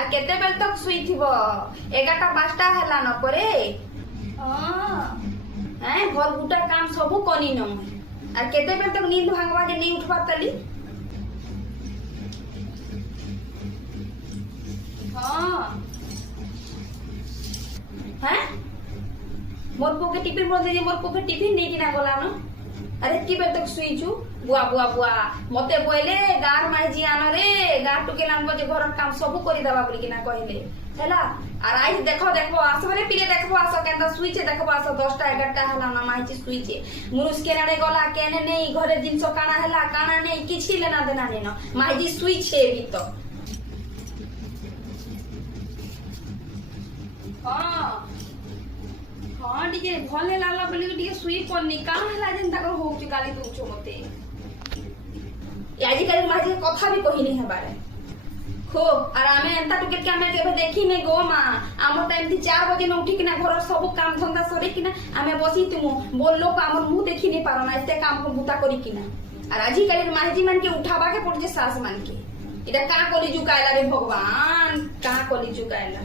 আর কেতে বেল তক শুইথিব 11টা 5টা হেলা ন পরে হ্যাঁ ঘর গুটা কাম সবু কনি ন আর কেতে বেল তক নিন্দ ভাঙবা কে নেই উঠবার তালি হ্যাঁ মোর পোকে টিফিন বলতে যে মোর পোকে টিফিন নেই কিনা গলা ন আরে কি বেল তক শুইছু বুয়া বুয়া বুয়া মতে বইলে গার মাইজি আনো রে গার টুকে আনবো যে ঘর কাম সবু করি দেবা বলি কিনা কইলে হেলা আর আই দেখো দেখো আসলে পিলে দেখো আসো কেনটা শুইছে দেখো আসো 10টা 11টা হেলা না মাইজি শুইছে মুনুষ কেনে গলা কেনে নেই ঘরে জিনিস কানা হেলা কানা নেই কিছু লেনা দেনা নেই না মাইজি শুইছে বি তো ହଁ ଟିକେ ଭଲ ହେଲା ବୋଲିକି ଟିକେ ଶୁଇ ପଡନି କାଣ ହେଲା ଯେନ୍ ତାଙ୍କର ହଉଛି ଗାଲି ଦଉଛ ମତେ ଆଜିକାଲି ମାଝି କଥା ବି କହିନି ହେବାରେ ଖୋ আর আমি এন্তা টুকে কে আমি কেবে দেখিনে গো মা আমার তো এমতি 4 বজে ন উঠিকিনা ঘর সব কাম ধন্দা সরিকিনা আমি বসি তুমু বল লোক আমার মুহ দেখি নি পারো না এতে কাম বুতা করিকিনা আর আজকালের মাঝি মানকে উঠাবাকে পড়ছে শাস মানকে এটা কা কলি জুকাইলা রে ভগবান কা কলি জুকাইলা